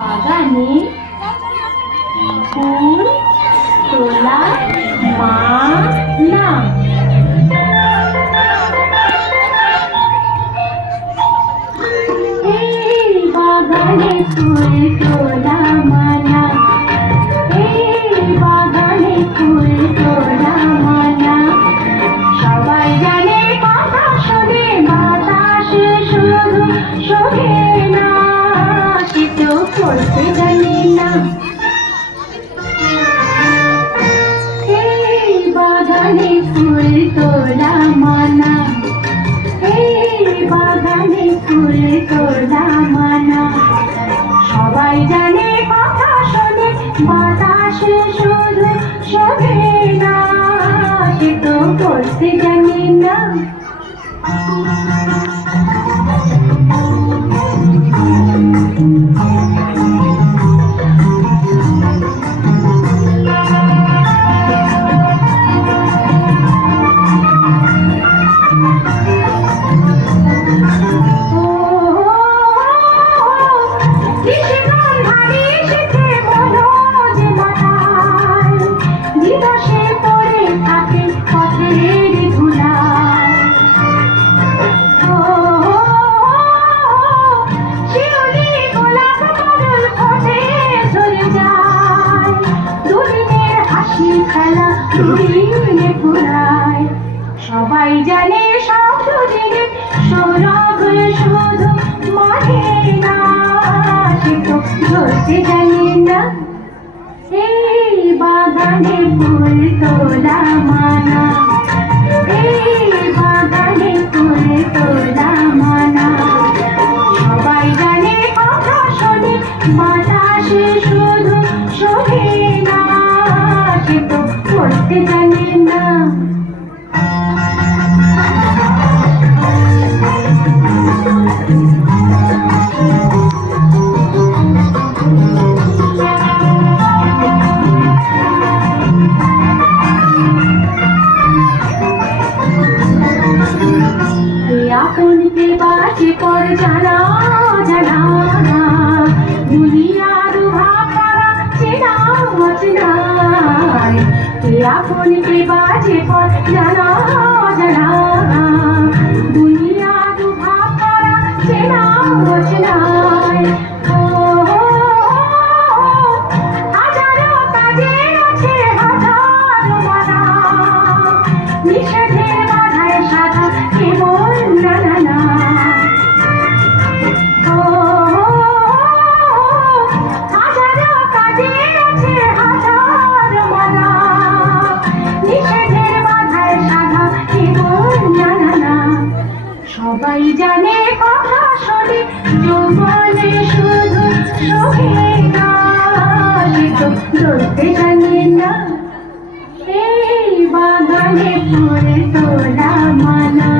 বাগানে ফুল তোলা মানা। এই বাগানে ফুল তোলা মানা, এই বাগানে ফুল তোলা মানা। সবাই জানে কথা শোনে, বাতাসে শুধু শোনে না, সে তো করতে জানে না। এই বাগানে ফুল তোলা মানা, এই বাগানে ফুল তোলা মানা। সবাই জানে কথা শোনে, বাতাসে শুধু শোনে না, সে তো করতে জানে না। সবাই জানে শব্দ জেনে সৌরভ শুধু মানে না, সে তো ধরতে জানে না। এই বাগানে ফুল তোলা মানা, এই বাগানে ফুল তোলা মানা। সবাই জানে কথা শোনে, বাতাসে শুধু শোনে না, সে তো করতে জানে না। আপনকে বাজে পর জানা জানা, দুনিয়ার ভাবনা চেনা অচেনা। আপনকে বাজে পর জানা জানা, দুনিয়ার ভাবনা চেনা অচেনা। হাজারো কাজে আছে হাজারো মানা, নিষেধের বাধায় সাধা কেবল না না না। হাজারো কাজে আছে হাজারো মানা, নিষেধের বাধায় সাধা কেবল না না না। সবাই জানে কথা শোনে, যৌবনে শুধু শোভে না, সে তো ধরতে জানে না। এই বাগানে ফুল তোলা মানা।